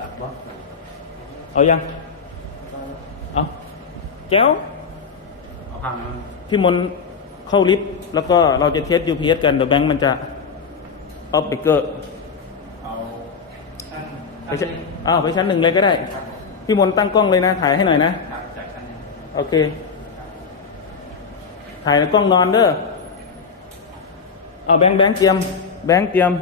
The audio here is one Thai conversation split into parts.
ตัดบล็อกเอายัง เอาแก้วเอาพังแล้วพี่มนต์เข้าลิฟต์แล้วก็เราจะเทส UPS กัน เดี๋ยวแบงค์มันจะออฟเบเกอร์เอาไปชั้นอ้าวไปชั้นหนึ่งเลยก็ได้ครับพี่มนต์ตั้งกล้องเลยนะ ถ่ายให้หน่อยนะครับจากชั้นหนึ่งโอเค ถ่ายในกล้องนอนเด้อ เอาแบงค์แบงค์เตรียม แบงค์เตรียม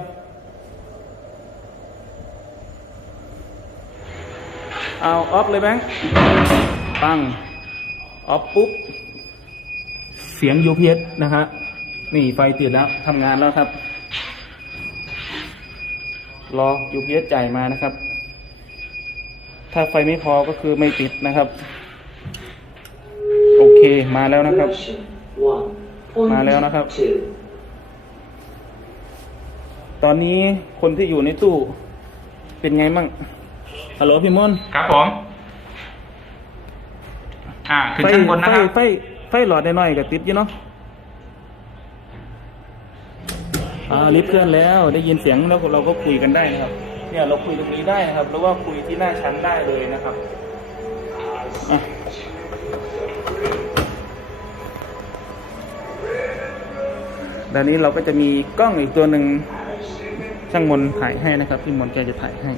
เอาออฟเลยแบงค์ปังออฟปุ๊บ เสียง UPS นะฮะนี่ไฟติดแล้วทำงานแล้วครับ รอ UPS จ่ายมานะครับ ถ้าไฟไม่พอก็คือไม่ติดนะครับ โอเคมาแล้วนะครับ มาแล้วนะครับ ตอนนี้คนที่อยู่ในตู้เป็นไงมั่ง ฮัลโหลพี่มนต์ครับผม อ่าขึ้นชั้นบนนะครับไฟไฟไฟหลอดน้อยๆกับติดอยู่เนาะอ่าลิฟต์เคลื่อนแล้วได้ยินเสียงแล้วเราก็คุยกันได้นะครับ เนี่ยเราคุยตรงนี้ได้นะครับหรือว่าคุยที่หน้าชั้นได้เลยนะครับอะด้านนี้เราก็จะมีกล้องอีกตัวหนึ่งช่างมนต์ถ่ายให้นะครับพี่มนต์แกจะถ่ายให้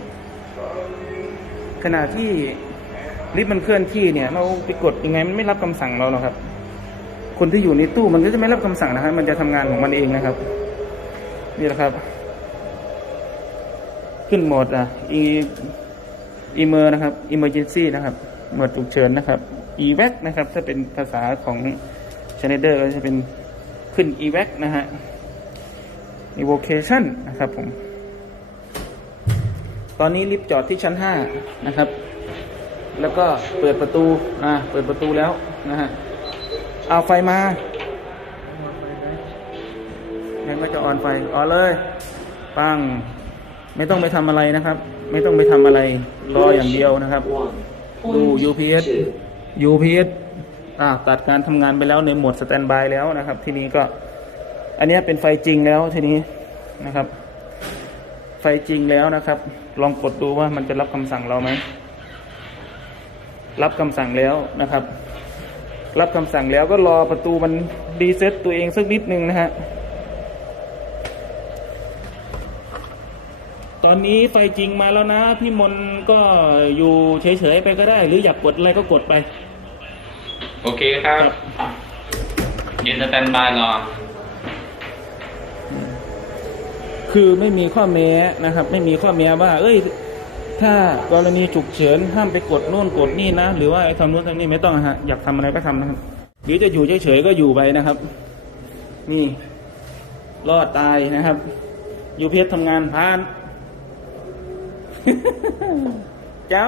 ขณะที่ลิฟต์มันเคลื่อนที่เนี่ยเราไปกดยังไงมันไม่รับคำสั่งเราหรอกครับ คนที่อยู่ในตู้มันก็จะไม่รับคำสั่งนะครับ มันจะทำงานของมันเองนะครับ นี่แหละครับ ขึ้นโหมดอะอีอีเมอร์นะครับ emergency นะครับโหมดฉุกเฉินนะครับ evac นะครับ ถ้าเป็นภาษาของ Schneider ก็จะเป็นขึ้น evac นะฮะ evocation นะครับผม ตอนนี้ลิฟต์จอดที่ชั้นห้านะครับ แล้วก็เปิดประตูอ่าเปิดประตูแล้วนะฮะเอาไฟมางั้นก็จะออนไฟออนเลยปังไม่ต้องไปทำอะไรนะครับ ไม่ต้องไปทำอะไรรออย่างเดียวนะครับ ดู UPS UPS อ่าตัดการทำงานไปแล้วในโหมดสแตนบายแล้วนะครับ ทีนี้ก็ อันนี้เป็นไฟจริงแล้วทีนี้นะครับ ไฟจริงแล้วนะครับ ลองกดดูว่ามันจะรับคำสั่งเราไหม รับคำสั่งแล้วนะครับ รับคำสั่งแล้วก็รอประตูมันรีเซ็ตตัวเองสักนิดนึงนะฮะตอนนี้ไฟจริงมาแล้วนะ พี่มนก็อยู่เฉยๆไปก็ได้ หรืออยากกดอะไรก็กดไป โอเคครับ ยืนสแตนบายรอ คือไม่มีข้อแม้นะครับ ไม่มีข้อแม้ว่า เอ้ย ถ้ากรณีฉุกเฉินห้ามไปกดโน่นกดนี่นะ หรือว่าไอ้ทำนู่นทำนี่ไม่ต้องฮะอยากทำอะไรก็ทำนะครับ หรือจะอยู่เฉยๆก็อยู่ไปนะครับ นี่รอดตายนะครับยูเพชทำงานพาน เจ้า